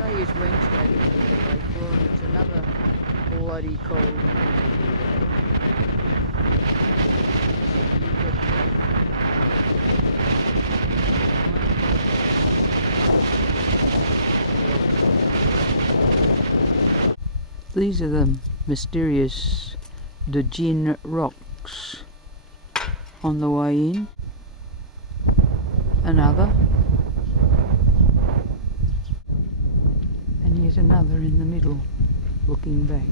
Today is Wednesday, the 4th of April, and it's another bloody cold and miserable day. These are the mysterious Djinn rocks on the way in. Another. And yet another in the middle, looking back.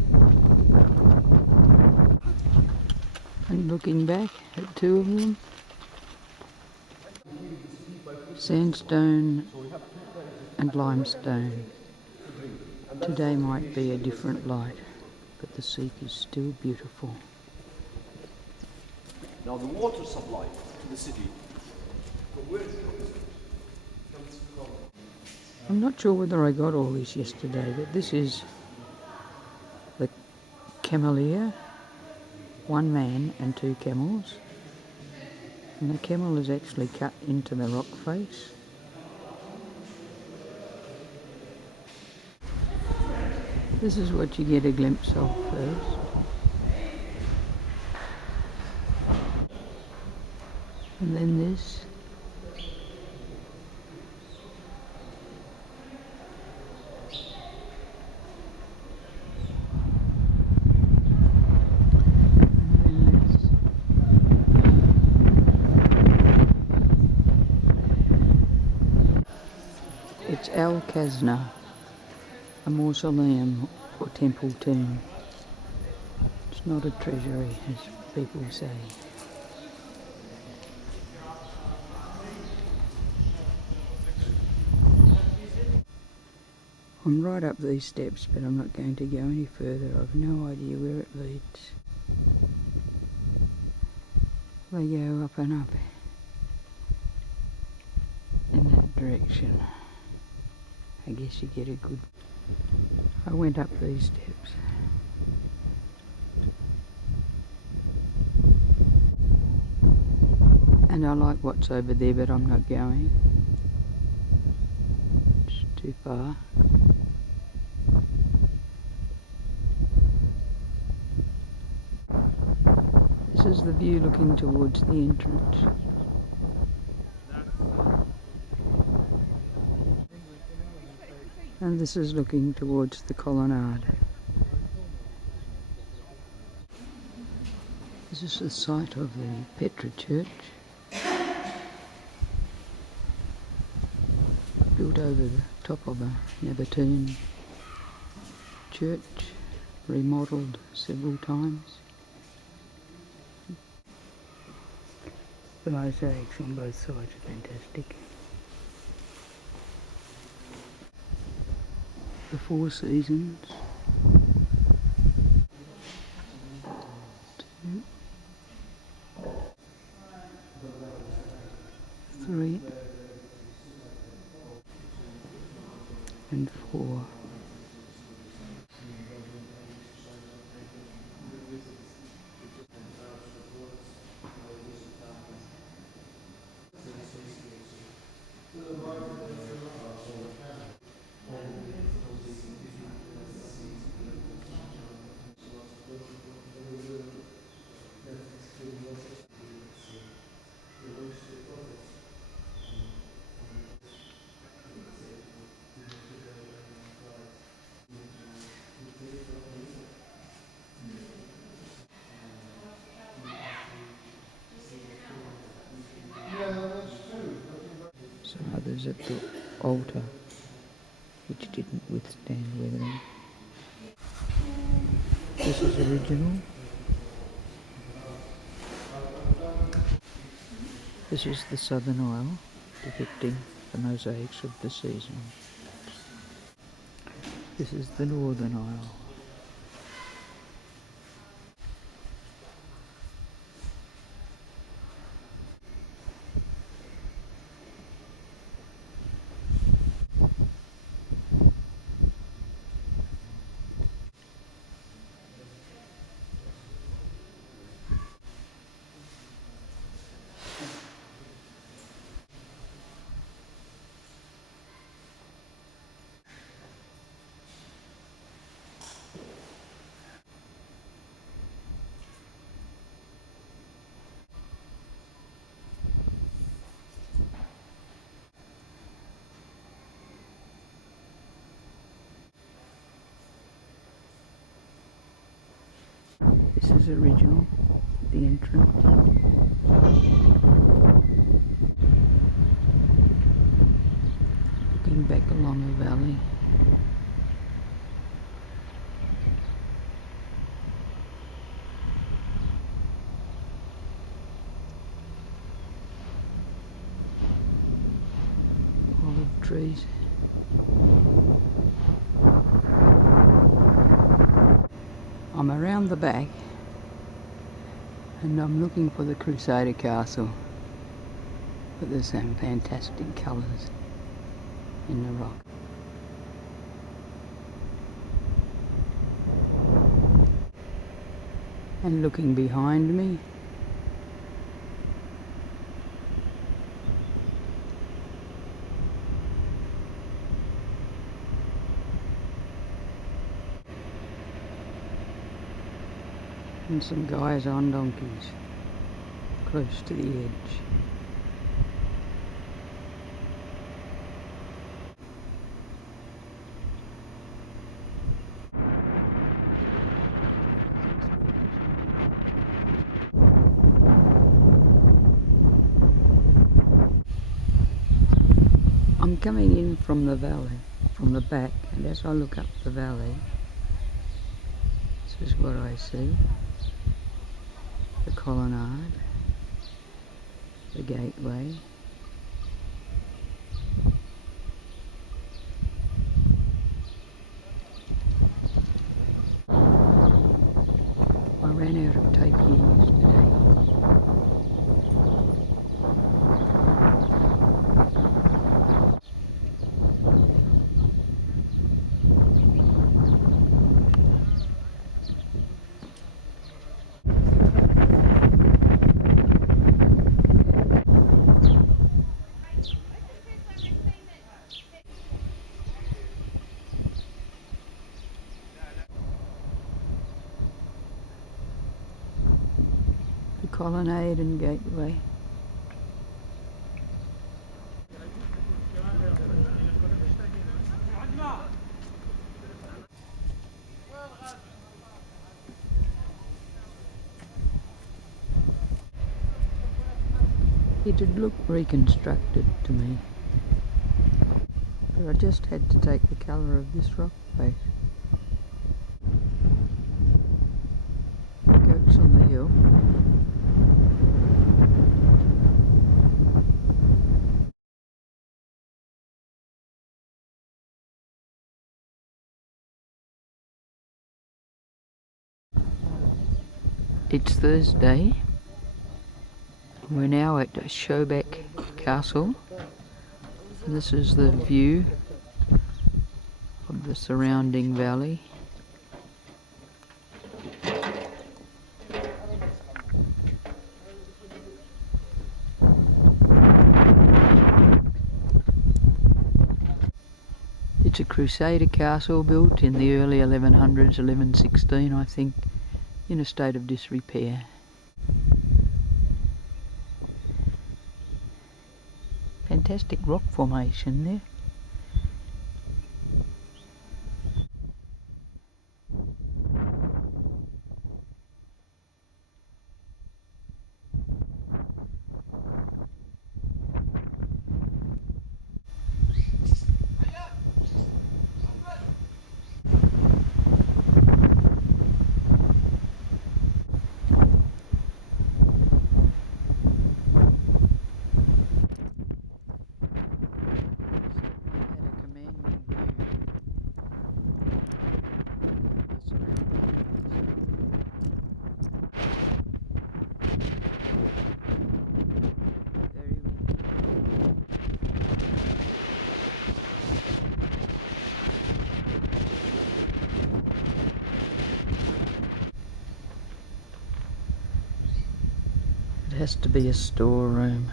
And looking back at two of them. Sandstone and limestone. Today might be a different light, but the sea is still beautiful. Now the water supply to the city, from where it comes from? I'm not sure whether I got all this yesterday, but this is the cameleer, one man and two camels. And the camel is actually cut into the rock face. This is what you get a glimpse of first. And then this. And then this. It's Al Khazna, a mausoleum or temple tomb. It's not a treasury, as people say. I'm right up these steps, but I'm not going to go any further. I've no idea where it leads. They go up and up in that direction. I guess you get a good... I went up these steps. And I like what's over there, but I'm not going. It's too far. This is the view looking towards the entrance. And this is looking towards the colonnade. This is the site of the Petra Church, built over the top of a Nabatean church, remodelled several times. The mosaics on both sides are fantastic. The Four Seasons. 2, 3 and 4. Some others at the altar which didn't withstand weathering. This is original. This is the Southern Isle, depicting the mosaics of the season. This is the Northern Isle. This is original, the entrance. Looking back along the valley. Olive trees. I'm around the back and I'm looking for the Crusader Castle, but there's some fantastic colours in the rock. And looking behind me, and some guys on donkeys close to the edge. I'm coming in from the valley, from the back, and as I look up the valley, this is what I see. The colonnade, the gateway, I ran out of tape here yesterday. The colonnade and gateway. It did look reconstructed to me, but I just had to take the colour of this rock face. Goats on the hill. It's Thursday. We're now at Showback Castle. This is the view of the surrounding valley. It's a Crusader castle built in the early 1100s, 1116 I think, in a state of disrepair. Fantastic rock formation there. It has to be a storeroom.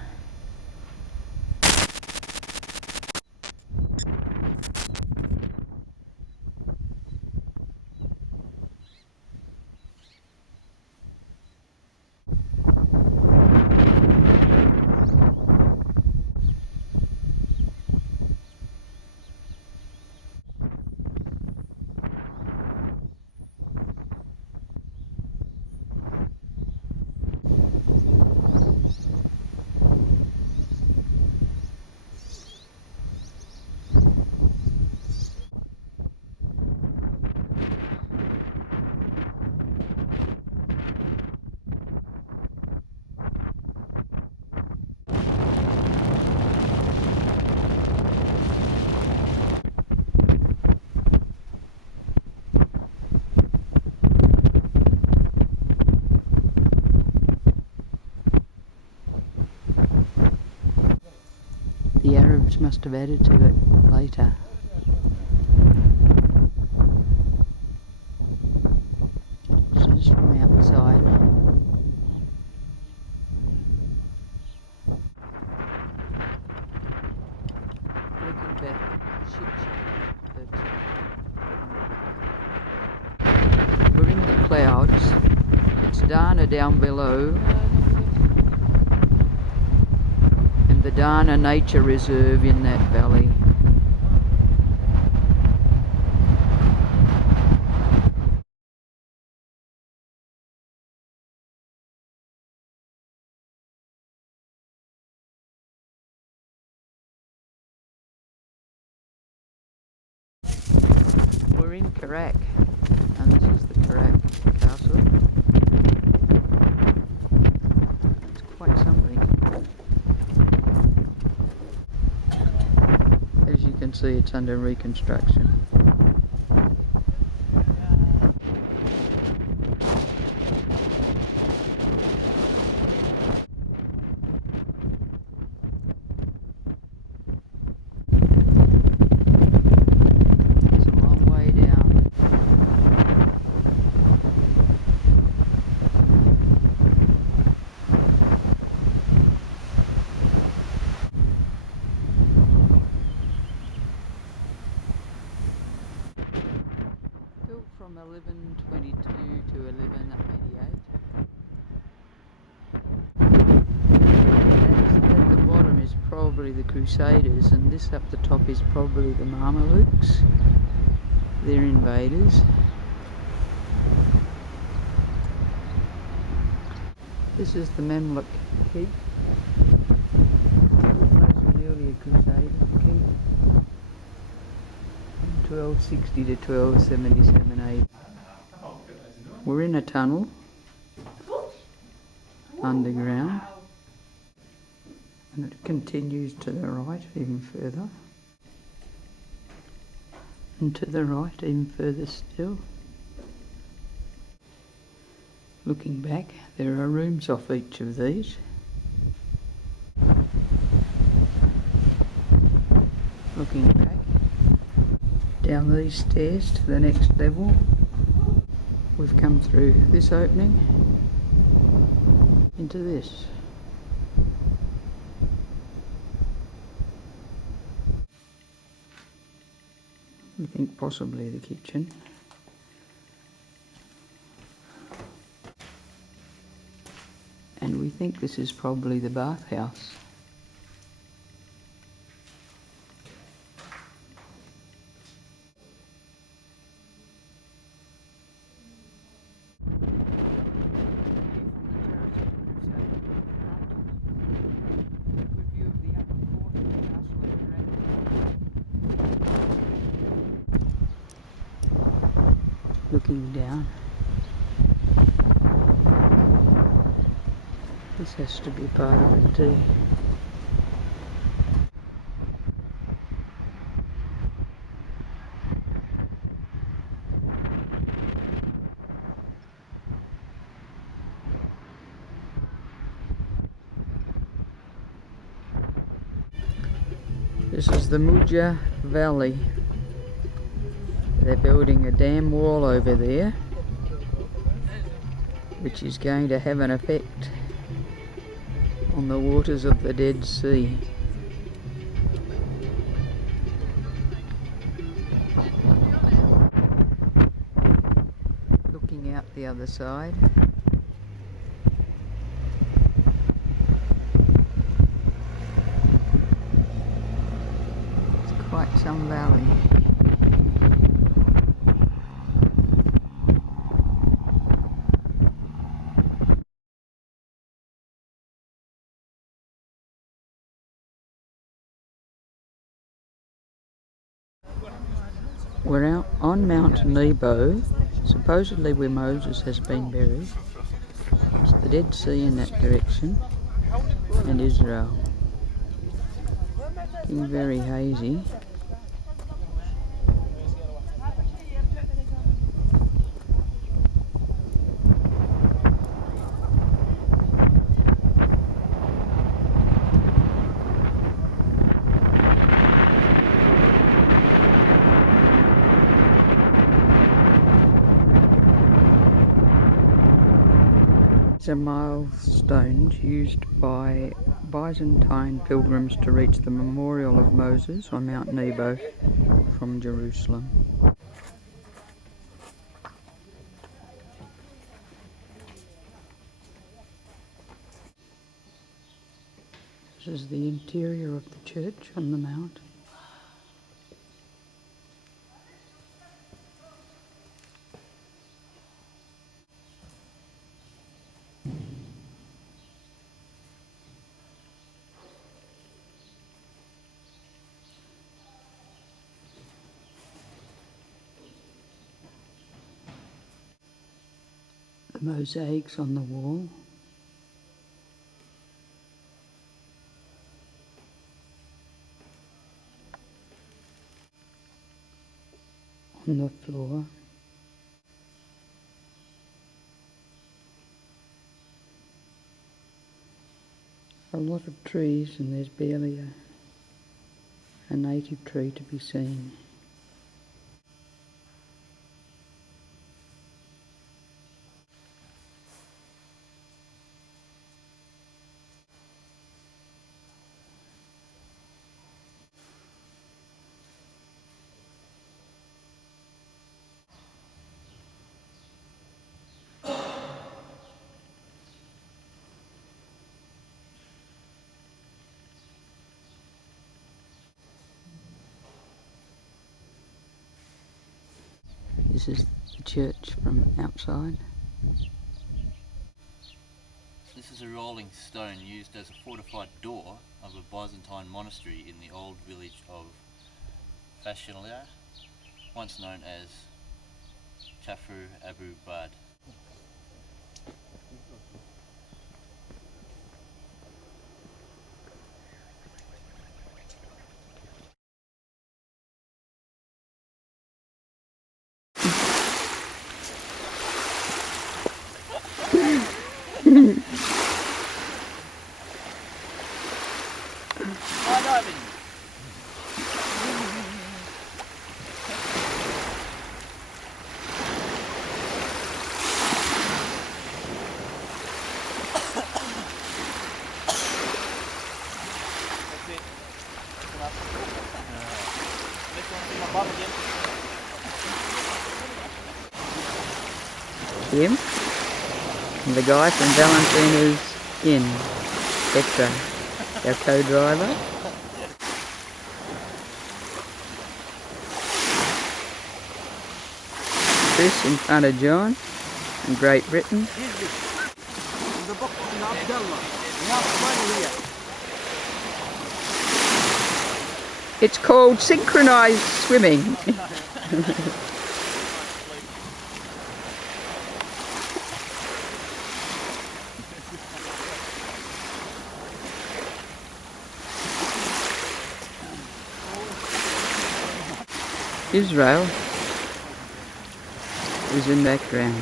The Arabs must have added to it later. This is from outside. Looking back, we're in the clouds. It's Dana down below, and the Dana Nature Reserve in that valley. We're in Karak, and this is the Karak Castle. It's quite something. As you can see, it's under reconstruction. From 1122 to 1188. At the bottom is probably the Crusaders, and this up the top is probably the Mamelukes. They're invaders. This is the Mamluk keep. Most of the earlier Crusaders keep. 1260 to 1277 AD. We're in a tunnel underground, and it continues to the right even further, and to the right even further still. Looking back, there are rooms off each of these. Looking back, down these stairs to the next level. We've come through this opening into this. We think possibly the kitchen. And we think this is probably the bathhouse. Looking down, this has to be part of it too. This is the Mujah Valley. They're building a dam wall over there, which is going to have an effect on the waters of the Dead Sea. Looking out the other side. It's quite some valley. We're out on Mount Nebo, supposedly where Moses has been buried. It's the Dead Sea in that direction, and Israel. Looking very hazy. These are milestones used by Byzantine pilgrims to reach the memorial of Moses on Mount Nebo from Jerusalem. This is the interior of the church on the mount. The mosaics on the wall. On the floor. A lot of trees, and there's barely a native tree to be seen. This is the church from outside. This is a rolling stone used as a fortified door of a Byzantine monastery in the old village of Fashilia, once known as Kafru Abu Bad. Him and the guy from Valentina's Inn, Petra, our co-driver. Chris in front of John from Great Britain. It's called synchronised swimming. Israel is in background.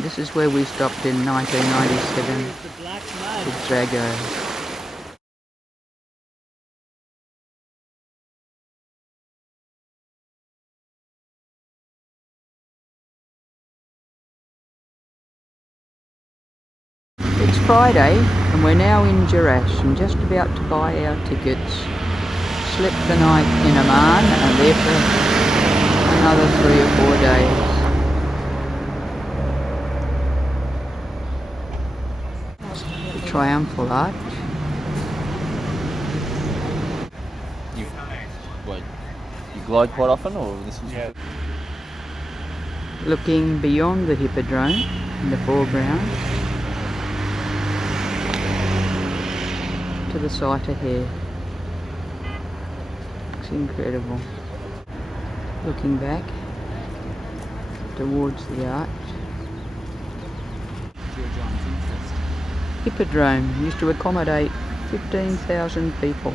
This is where we stopped in 1997 with Drago. It's Friday and we're now in Jerash and just about to buy our tickets. Slept the night in Amman and there for another 3 or 4 days. The Triumphal Arch. You glide quite often, or this is? Yeah. Looking beyond the Hippodrome in the foreground to the site ahead. It's incredible. Looking back towards the arch. Hippodrome used to accommodate 15,000 people.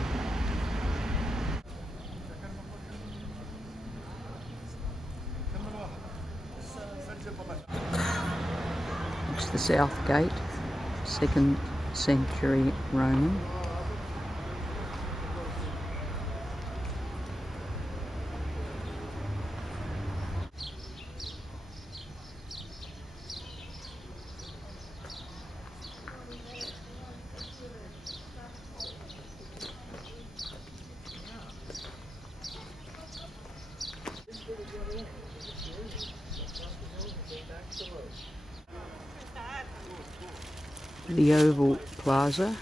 It's the South Gate, 2nd century Roman. the Oval Plaza.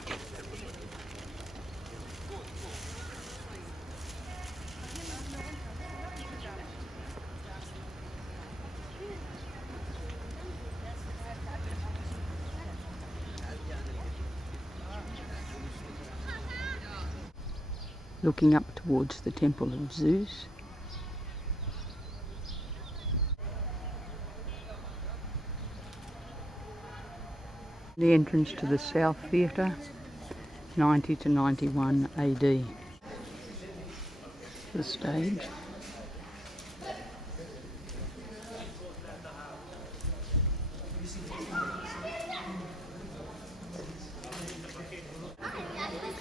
Looking up towards the Temple of Zeus. The entrance to the South Theatre, 90 to 91 AD. The stage.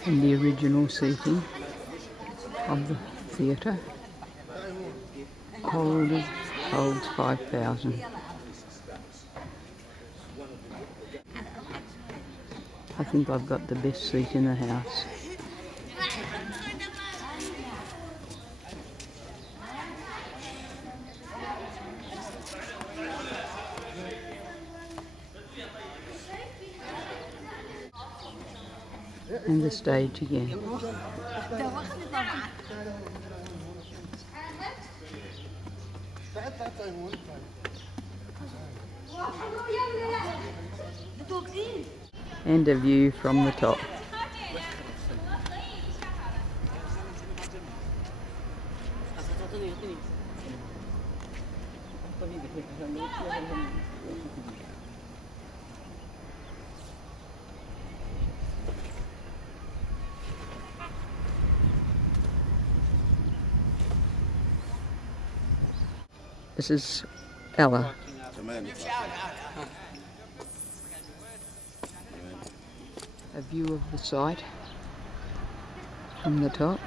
And the original seating of the theatre holds 5,000. I think I've got the best seat in the house. And the stage again. And a view from the top. This is Ella. A view of the site from the top.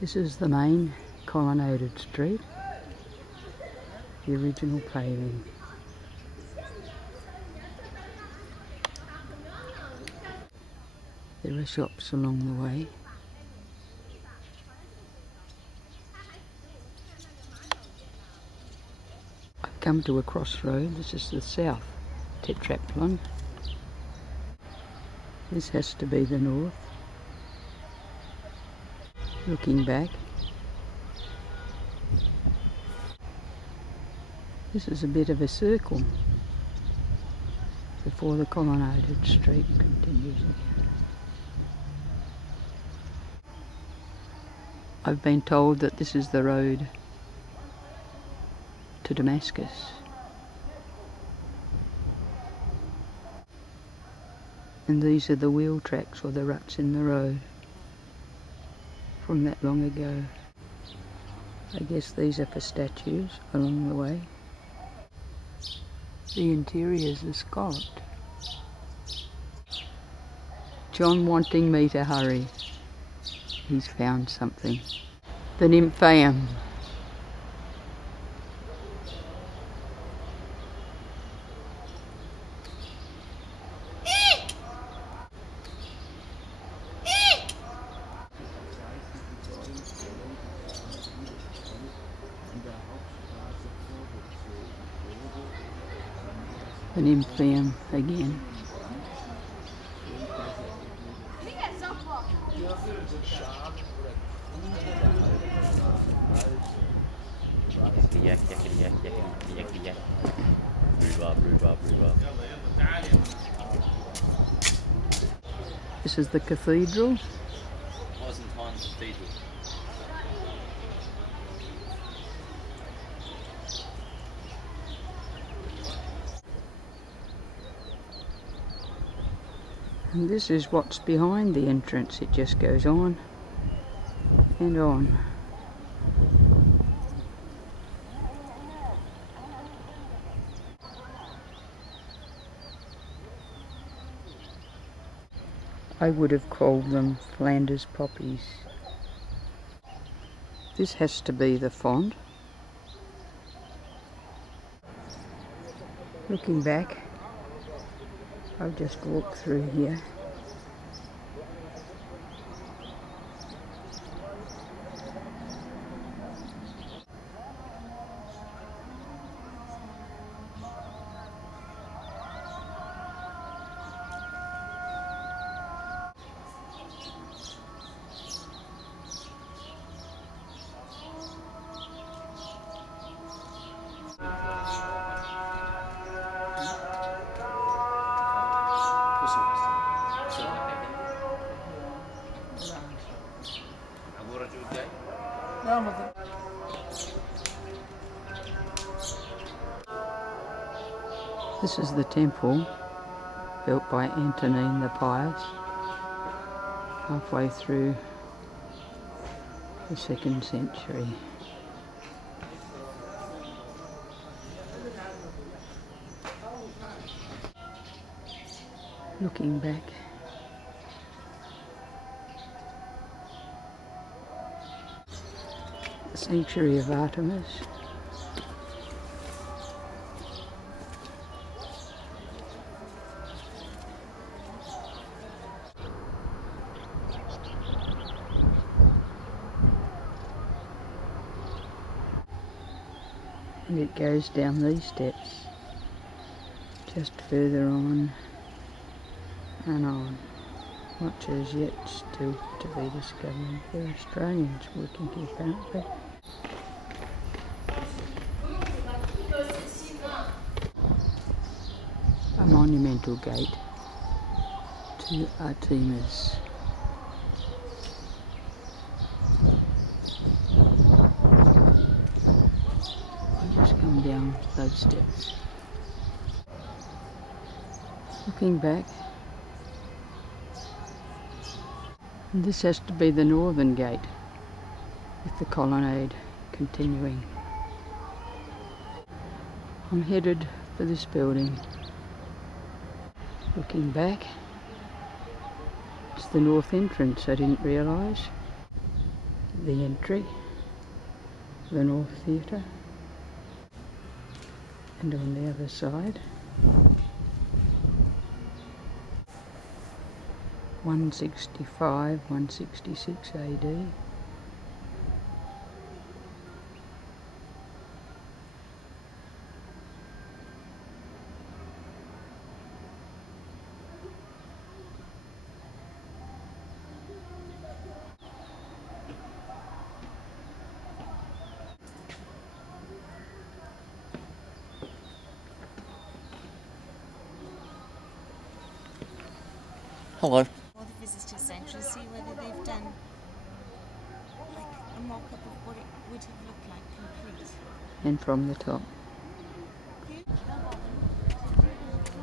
This is the main colonnaded street, the original paving. There are shops along the way. I've come to a crossroad. This is the south tetraplan. This has to be the north. Looking back, this is a bit of a circle before the colonnaded street continues again. I've been told that this is the road to Damascus. And these are the wheel tracks or the ruts in the road from that long ago. I guess these are for statues along the way. The interiors are scalloped. John wanting me to hurry. He's found something. The Nymphaeum. The Nymphaeum again. This is the cathedral. Byzantine cathedral. And this is what's behind the entrance. It just goes on and on. I would have called them Flanders poppies. This has to be the font. Looking back, I'll just walk through here. This is the temple built by Antonine the Pious halfway through the 2nd century. Looking back, the sanctuary of Artemis. And it goes down these steps, just further on and on. Much is yet still to be discovered. There are Australians working here apparently. A monumental gate to Artemis. Just come down those steps. Looking back, and this has to be the northern gate, with the colonnade continuing. I'm headed for this building. Looking back, it's the north entrance. I didn't realise. The entry, the North Theatre, and on the other side, 165, 166 AD. Hello. All the visitor centre and see whether they've done like a mock-up of what it would have looked like complete. And from the top.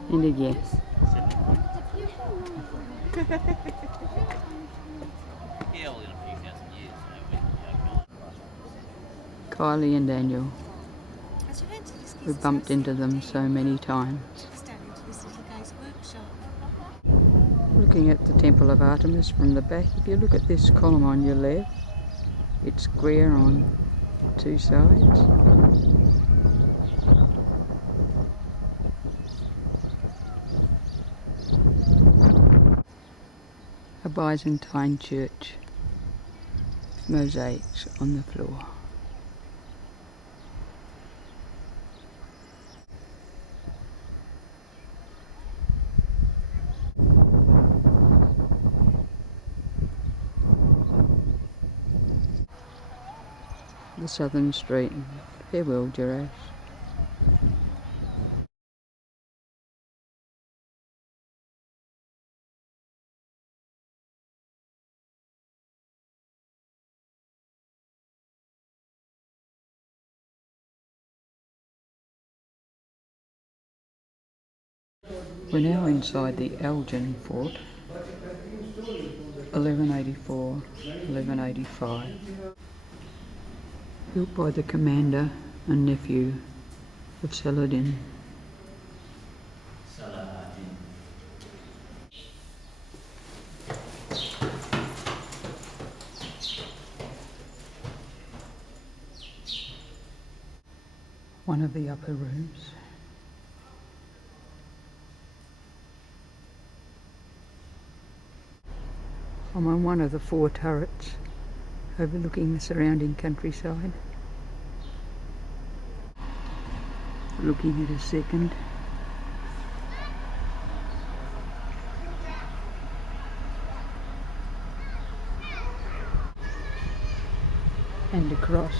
And again. Yeah, well, in a few thousand years, you know, Kylie and Daniel. As you enter this We bumped into them so many times. stand into this little guy's workshop. Looking at the Temple of Artemis from the back, if you look at this column on your left, it's square on two sides. A Byzantine church, mosaics on the floor. The southern street. Farewell, giraffes. We're now inside the Elgin Fort, 1184, 1185. Built by the commander and nephew of Saladin. One of the upper rooms. I'm on one of the 4 turrets overlooking the surrounding countryside. Looking at a second. And across.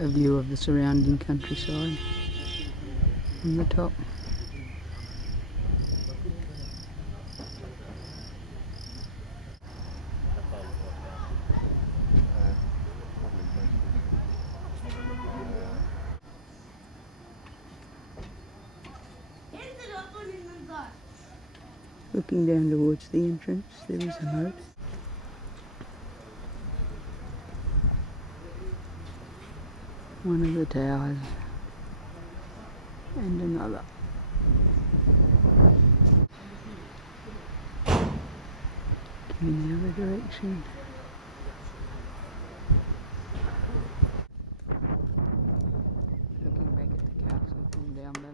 A view of the surrounding countryside on the top. Looking down towards the entrance, there is a moat. One of the towers and another. In the other direction. Looking back at the castle from down below.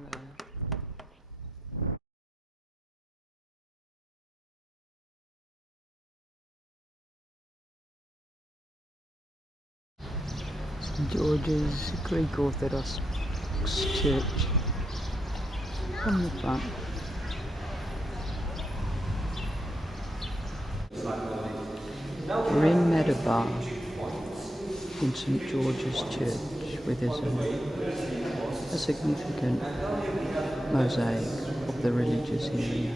St George's Greek Orthodox Church on the front. We're in Madabar in St George's Church, where there's a significant mosaic of the religious area.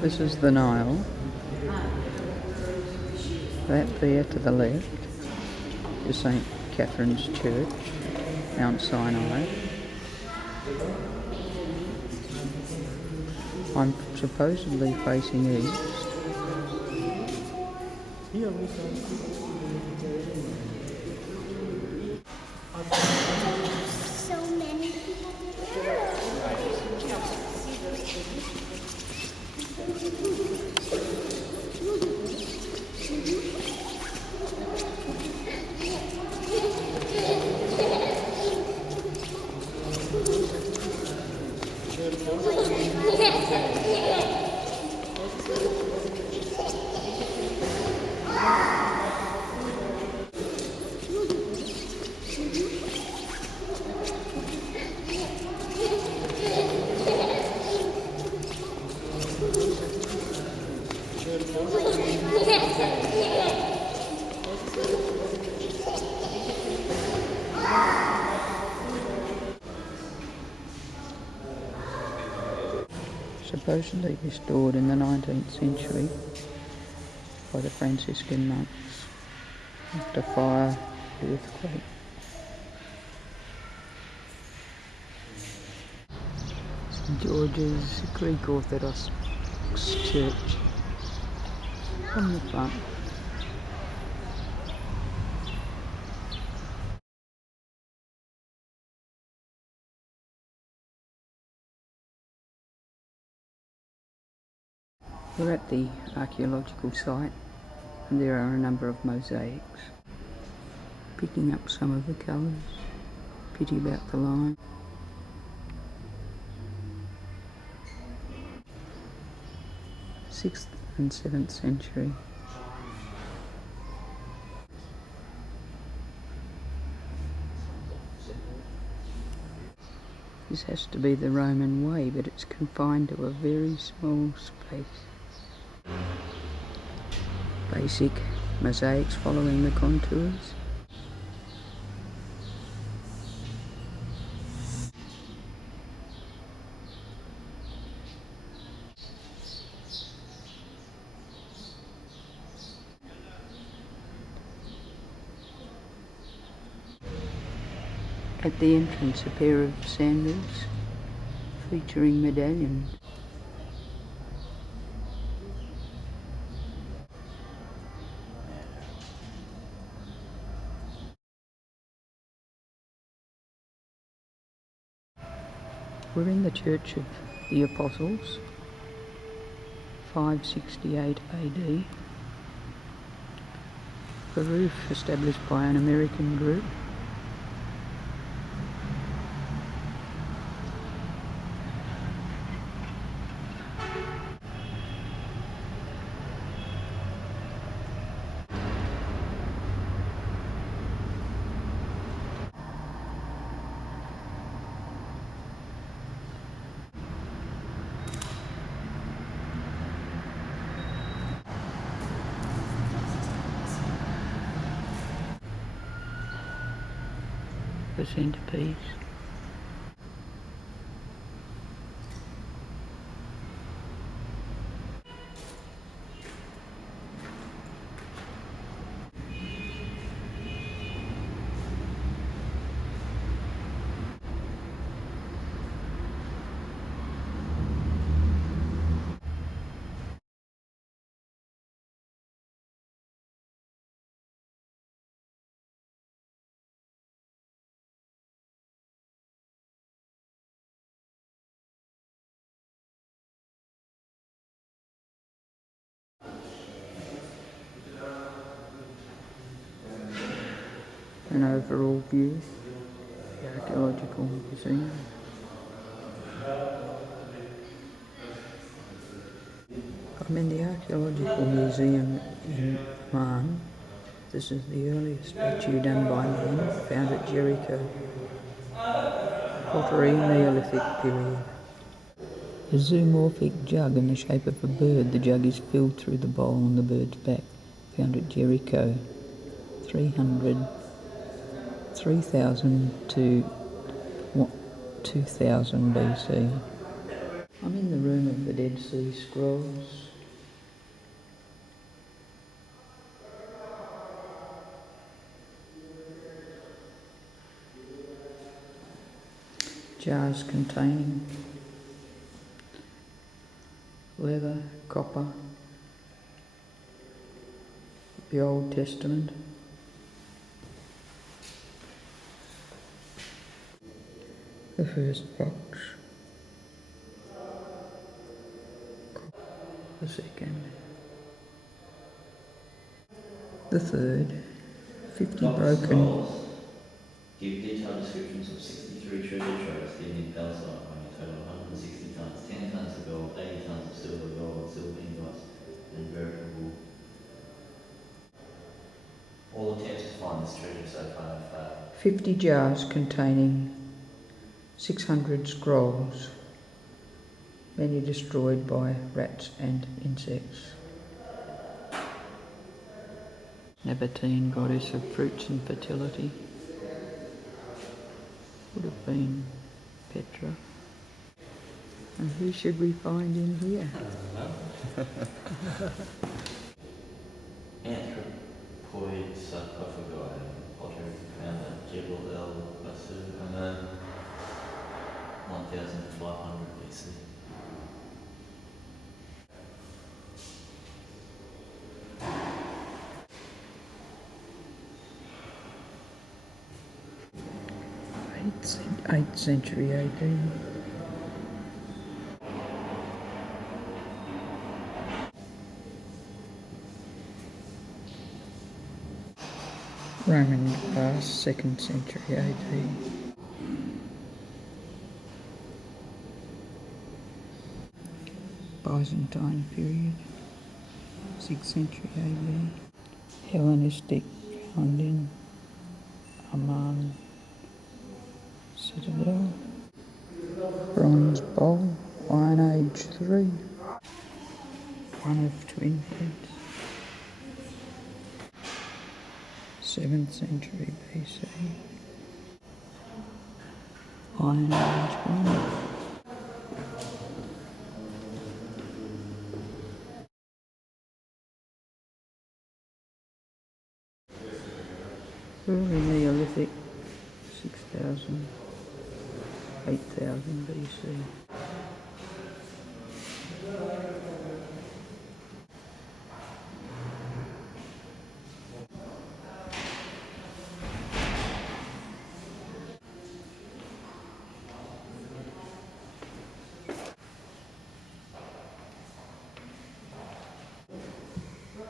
This is the Nile. That there to the left is St Catherine's Church, Mount Sinai. I'm supposedly facing east. So many people here. Supposedly restored in the 19th century by the Franciscan monks after fire and earthquake. St George's Greek Orthodox Church on the front. We're at the archaeological site and there are a number of mosaics. Picking up some of the colours, pity about the line. Sixth and 7th century. This has to be the Roman way, but it's confined to a very small space. Basic mosaics following the contours. At the entrance, a pair of sandals featuring medallions. We're in the Church of the Apostles, 568 AD. The roof established by an American group. The centrepiece. An overall view, the archaeological museum. I'm in the archaeological museum in Man. This is the earliest statue done by man, found at Jericho. Pottery, Neolithic period. A zoomorphic jug in the shape of a bird. The jug is filled through the bowl on the bird's back, found at Jericho. 3000 to 2000 BC. I'm in the room of the Dead Sea Scrolls. Jars containing leather, copper, the Old Testament. The first box. The second. The third. 50 broken. Scrolls give detailed descriptions of 63 treasure troves hidden in Palestine, weighing a total of 160 tons, 10 tons of gold, 80 tons of silver, gold, silver ingots, and veritable. All attempts to find this treasure so far have failed. 50 jars containing 600 scrolls, many destroyed by rats and insects. Nabatean goddess of fruits and fertility. Would have been Petra. And who should we find in here? Anthropoid sarcophagi, pottery found at Jebel El Basur, Oman, 1500 BC. Eighth century AD. Roman glass, 2nd century AD. Byzantine period, 6th century AD. Hellenistic, found in Amman Citadel. Bronze bowl, Iron Age 3. One of twin heads. 7th century BC. Iron Age 1. Early Neolithic 6,000, 8,000 BC.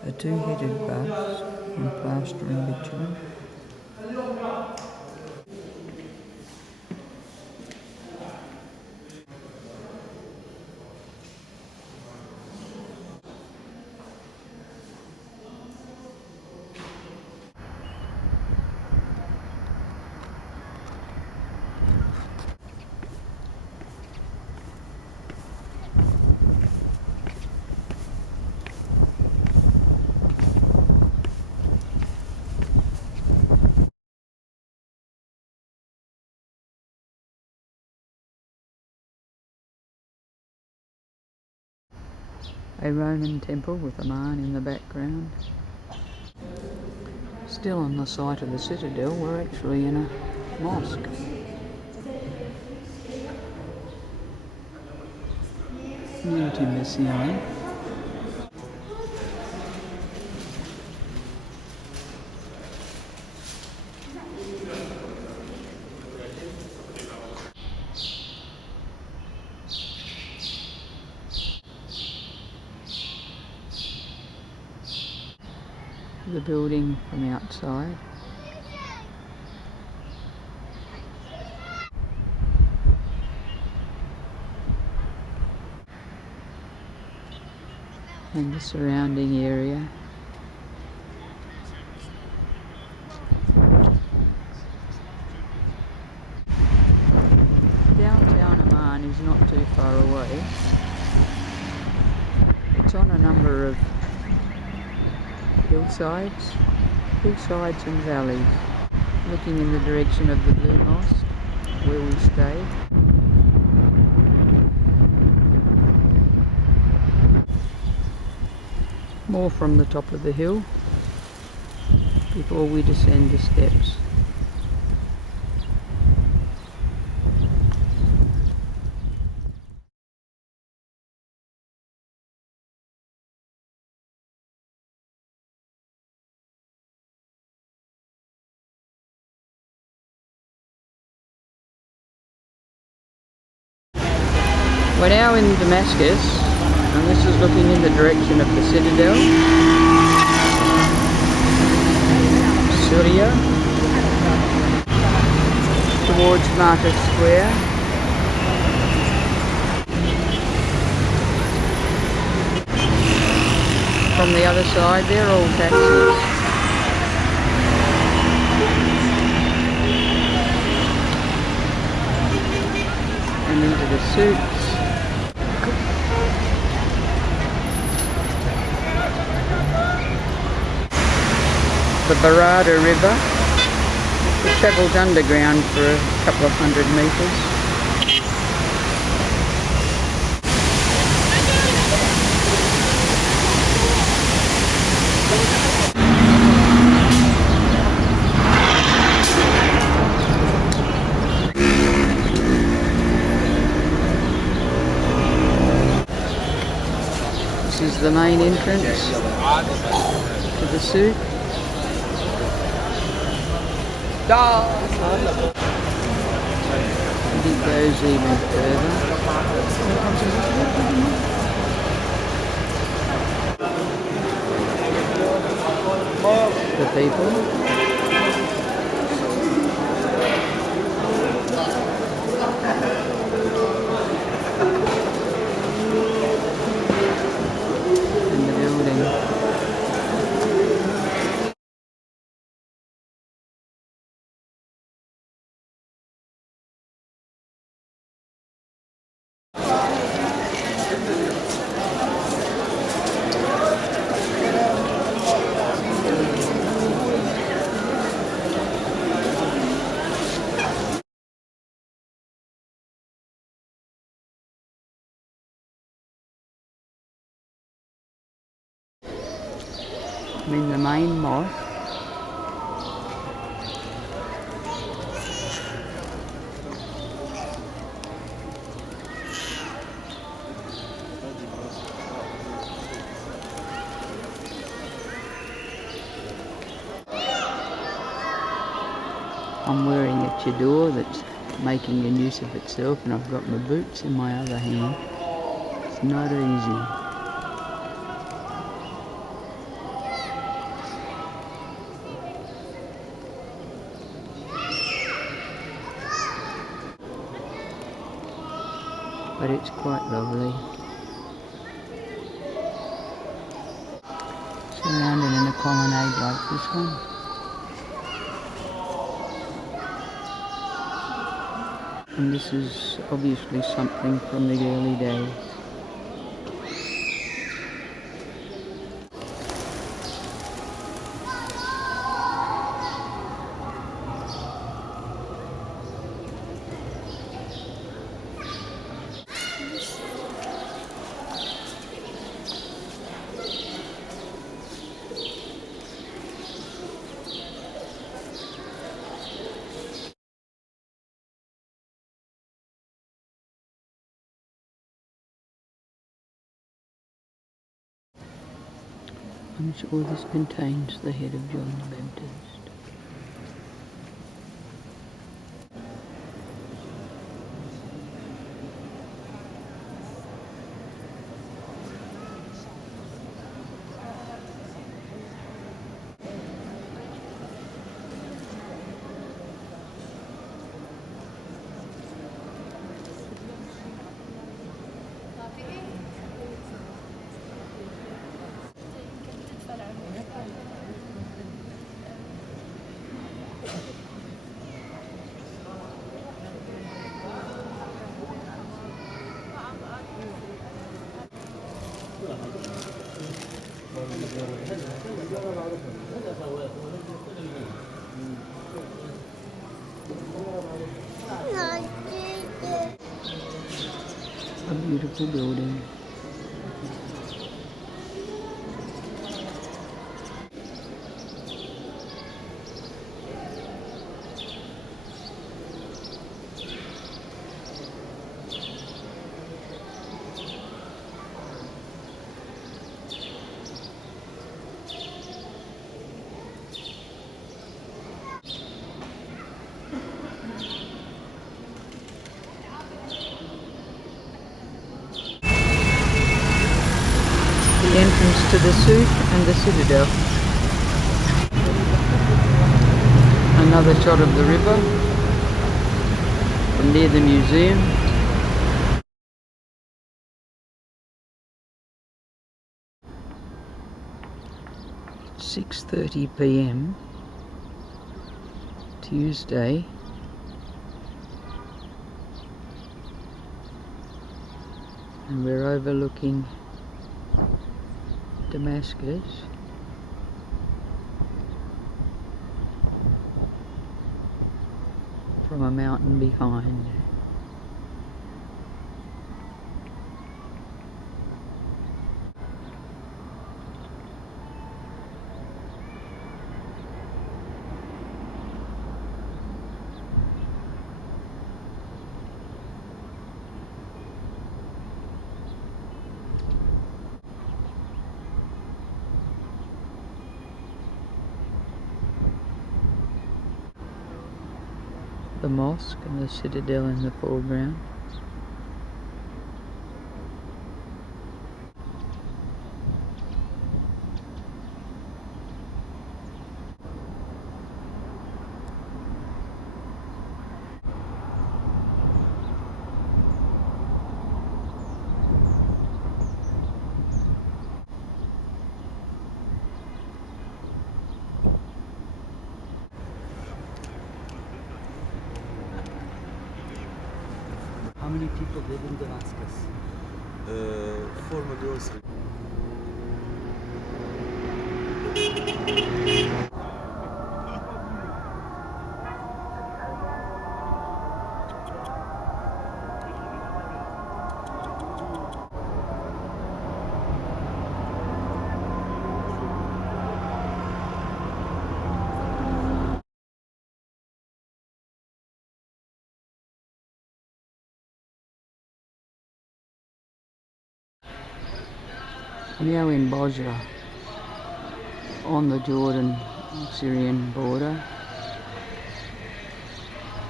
A two-headed bust from plaster and bitumen. A Roman temple with a man in the background. Still on the site of the citadel, we're actually in a mosque. New timber ceiling. The building from outside. And the surrounding area. Downtown Amman is not too far away. It's on a number of hillsides and valleys, looking in the direction of the Blue Mosque where we stayed. More from the top of the hill before we descend the steps. We're now in Damascus, and this is looking in the direction of the citadel, Syria, towards Market Square. From the other side, they're all taxis. And into the souks. The Barada River. It travels underground for a couple of 100 metres. This is the main entrance to the souk. And it goes even further. The people. And the building. I'm in the main mosque. I'm wearing a chador that's making a use of itself, and I've got my boots in my other hand. It's not easy. But it's quite lovely. Surrounded in a colonnade like this one. And this is obviously something from the early days. I'm sure this contains the head of John the Baptist. A beautiful building. The entrance to the souk and the citadel. Another shot of the river from near the museum. It's 6:30 p.m. Tuesday. And we're overlooking Damascus. From a mountain behind. The mosque and the citadel in the foreground. How many people live in Damascus? Former grocery. Now in Bosra, on the Jordan Syrian border.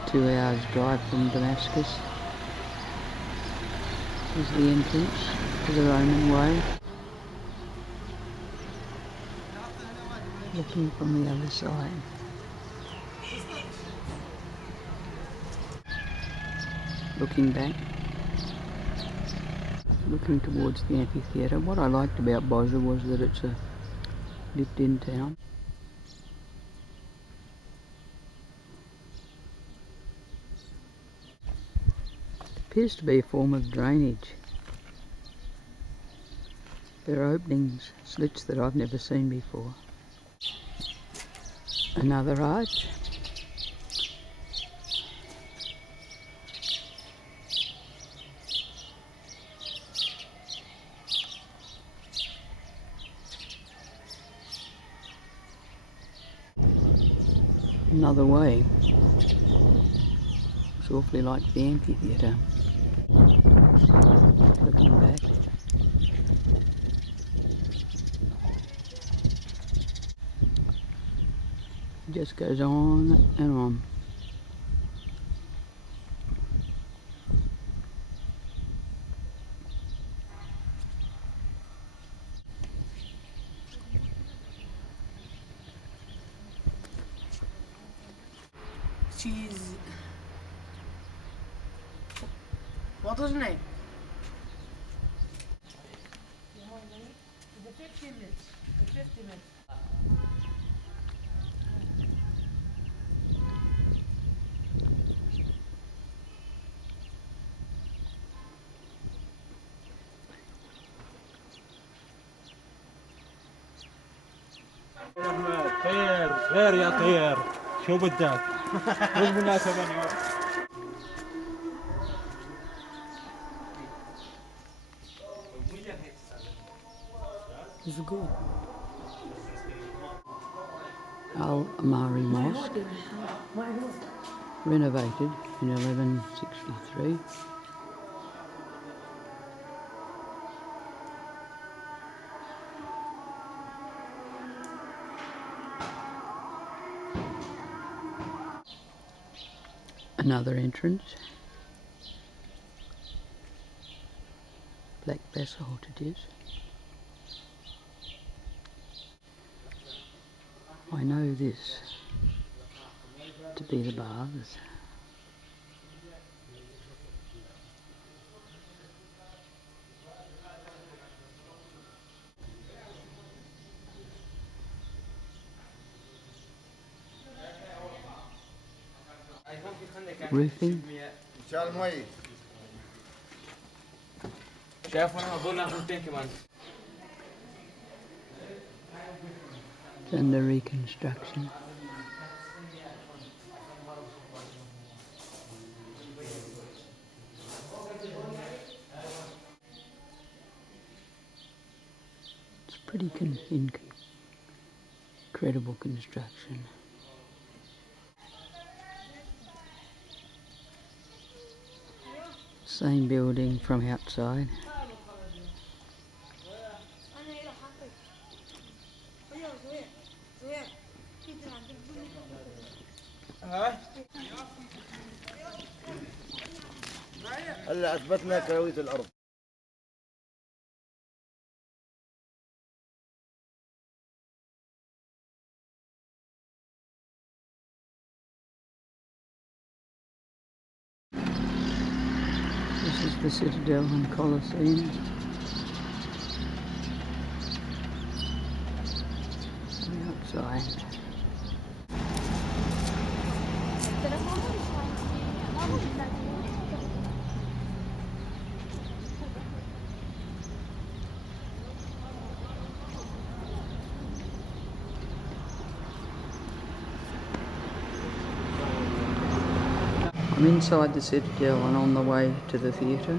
2 hours drive from Damascus. This is the entrance to the Roman way. Looking from the other side. Looking back. Looking towards the amphitheatre. What I liked about Bosra was that it's a lived-in town. It appears to be a form of drainage. There are openings, slits that I've never seen before. Another arch. Another way. It's awfully like the amphitheatre. Looking back. It just goes on and on. She's... What was her name? The 50 minutes. The 50 minutes. خير خير يا طير شو بدك؟ وش بالمناسبة اليوم؟ This is good. Al Amari Mosque, renovated in 1163. Another entrance. Black basalt it is. I know this to be the baths. Roofing. It's under reconstruction. It's pretty incredible construction. Same building from outside. هلا اثبتنا كرويه الارض. This is the Citadel and Colosseum. The outside. I'm inside the Citadel and on the way to the theatre.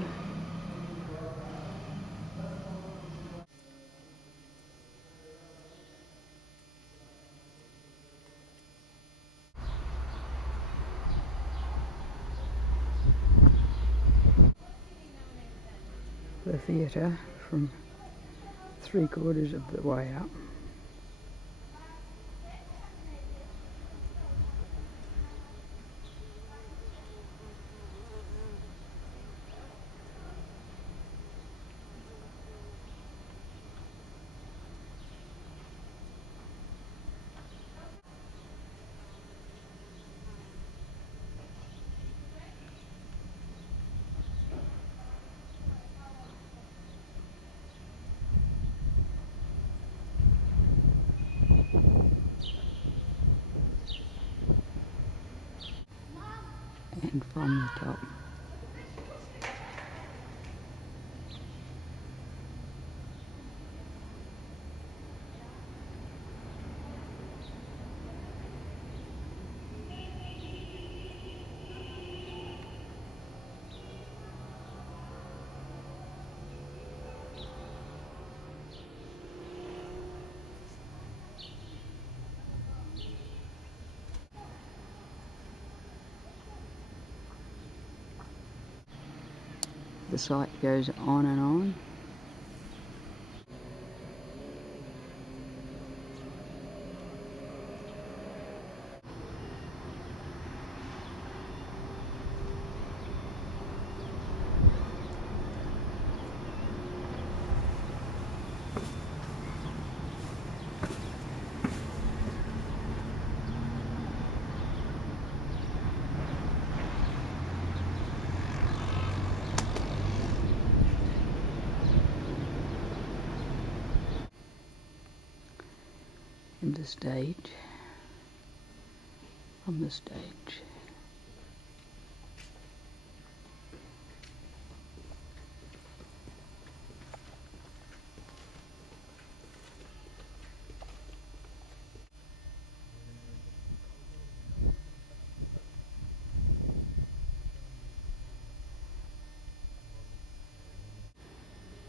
The theatre from 3/4 of the way up. and from the top. The site goes on and on. And the stage, from the stage.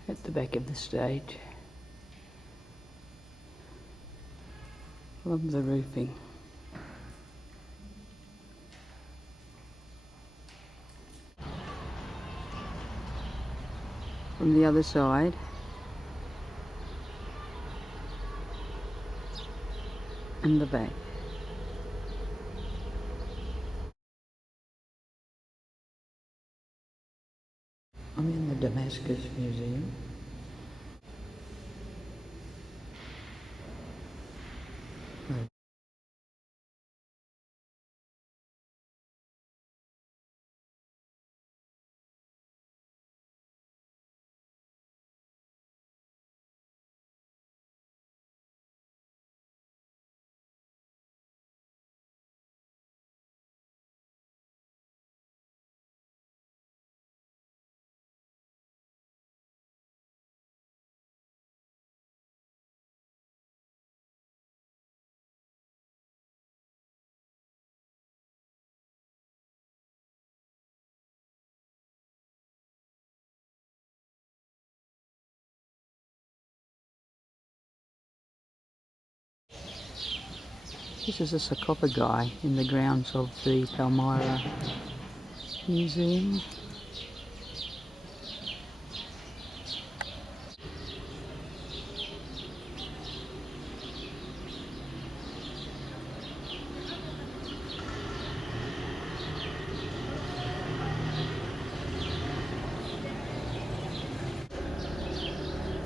At the back of the stage. Love the roofing. From the other side, and the back. I'm in the Damascus Museum. This is a sarcophagi in the grounds of the Palmyra Museum.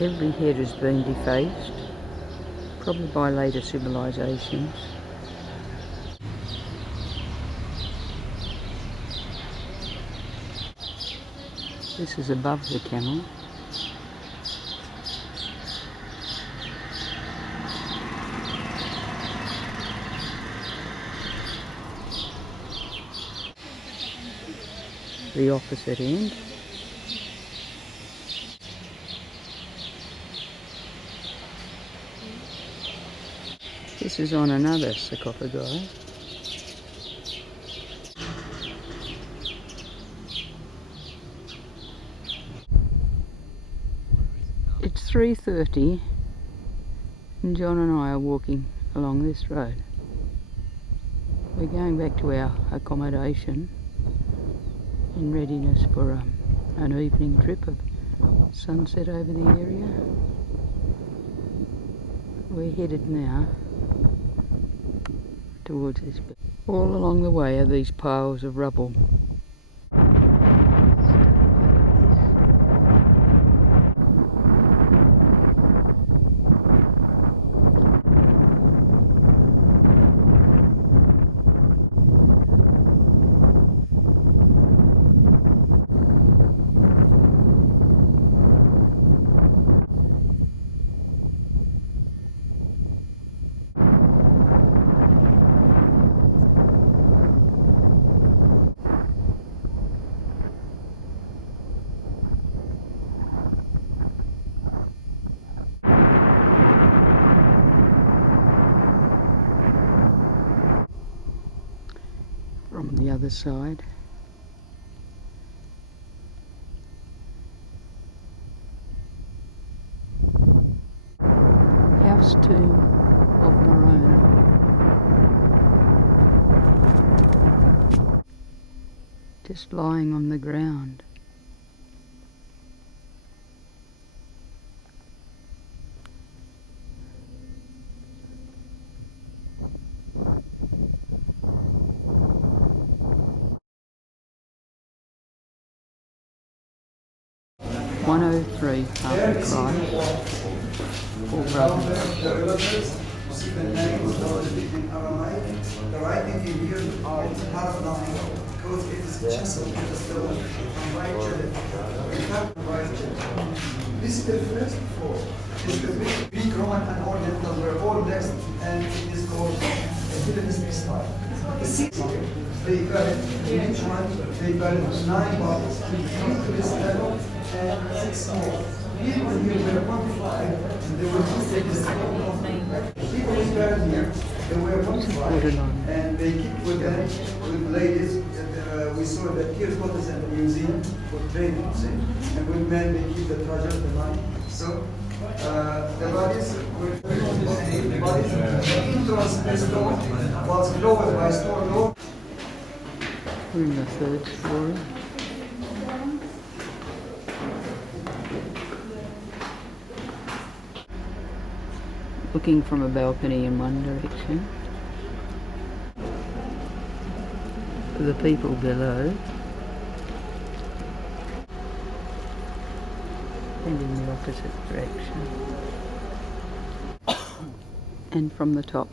Every head has been defaced, probably by later civilisations. This is above the camel. The opposite end. This is on another sarcophagi. It's 3:30 and John and I are walking along this road. We're going back to our accommodation in readiness for an evening trip of sunset over the area. We're headed now towards this bit. All along the way are these piles of rubble. the other side. House tomb of Moroni. Just lying on the ground. "103 after Christ, four brothers." The relatives see the names of the in Aramaic. The writing in here is hard line because it is chisel in the stone and right children. This is the first four. This is the Greek, Roman, and Oriental were all next, and it is called a Hellenistic style. The sixth, they buried in each one. They buried 9 bodies. This level and 6 more. People here were 1-5, and they were 2 people buried here, they were 1-5, and they keep with them, with ladies. We saw that here's what is in the museum for training, see? And with men, they keep the treasure, the money. So, the bodies were the entrance to the stone was lowered by stone door. We're in the third story. Looking from a balcony in one direction. For the people below. And in the opposite direction. And from the top.